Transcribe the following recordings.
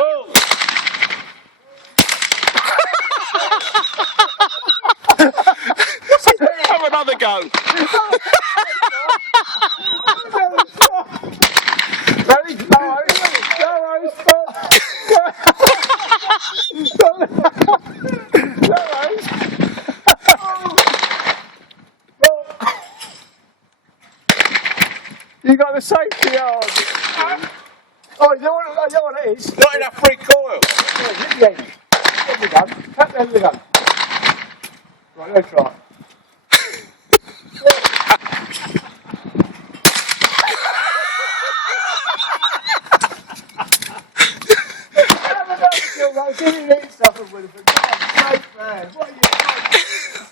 Oh! Have another go. Ready? No, you got the safety on. Oh, you know what it is? Not enough free coil. Hit the end. There we go. Tap the end of the gun. Right, let's try.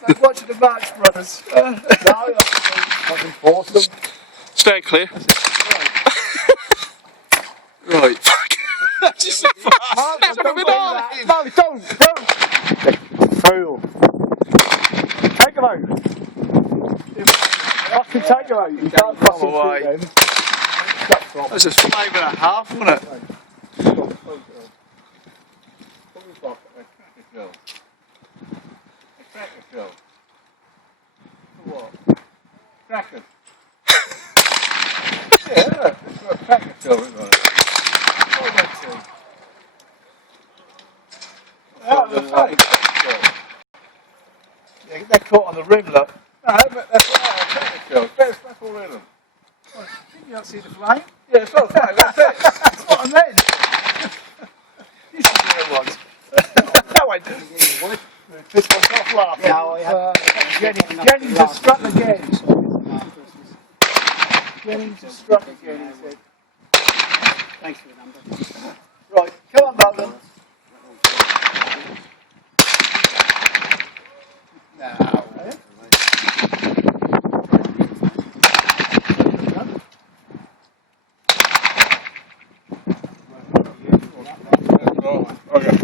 Like watching the Marx Brothers. No, I can force them. Stay clear. Right. Just snap him in half. No, don't. Fool. Take him out. I can take him out. You can't cross him away. through them. That's just flame and a half, wasn't it? What? Crackers. Yeah, look, it's got a cracker fill, isn't it? Oh, that's it. Oh, the cracker. Yeah, they're caught on the rim, look. No, but that's a cracker fill. That's all in them. Well, you don't see the flame? Yeah, it's not a flame, that's it. That's what I meant. You should do it once. That way. This one's off laughing. Yeah, I have. Jennings has struck again. Jennings has struck again, he said. Thanks for the number. Right, come on, Butler. No. Okay.